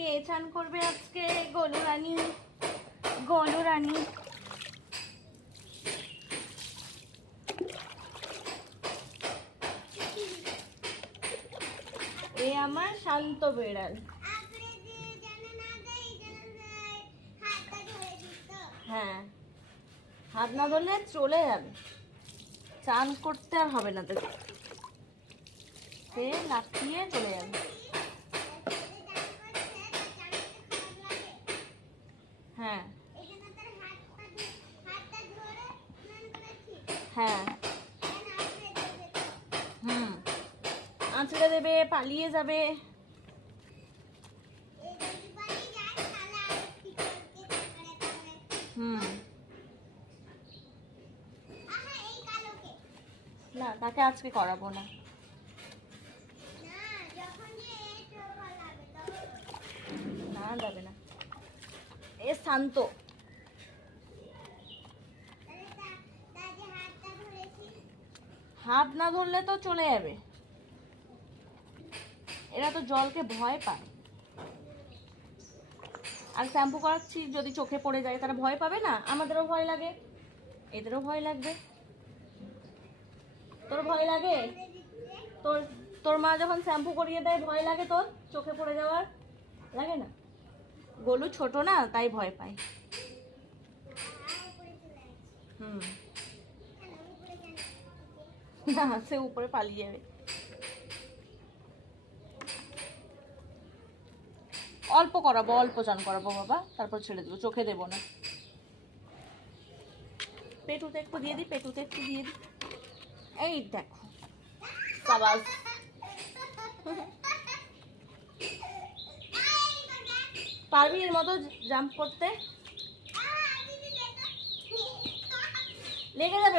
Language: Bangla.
কে চান করবে আজকে গোলু রানী গোলু রানী এ আমার শান্ত বেড়াল। হ্যাঁ। হাত না ধরলে চলে যাবে। চান করতে আর হবে না তো সে লাফিয়ে চলে যাবে। হ্যাঁ। হুম। আঁচড়ে দেবে, পালিয়ে যাবে। হুম। না, তাকে আজকে করাবো না। না, যাবে না। এ শান্ত। হাত না ধরলে তো চলে যাবে। এরা তো জলকে ভয় পায়। আর শ্যাম্পু করাচ্ছি যদি চোখে পড়ে যায়, তারা ভয় পাবে না? আমাদেরও ভয় লাগে। এদেরও ভয় লাগবে। তোর ভয় লাগে? তোর তোর মা যখন শ্যাম্পু করিয়ে দেয়, ভয় লাগে তোর? চোখে পড়ে যাওয়ার? লাগে না? গোলু ছোট না, তাই ভয় পায়। হুম। সে উপরে পালিয়ে যাবে অল্প করাবো, অল্প চান করাবো বাবা, তারপর ছেড়ে দেবো, চোখে দেবো না। পেটুতে একটু দিয়ে দিই পেটুতে একটু দিয়ে দিই এই দেখো পারবি এর মতো জাম্প করতে? লেগে যাবে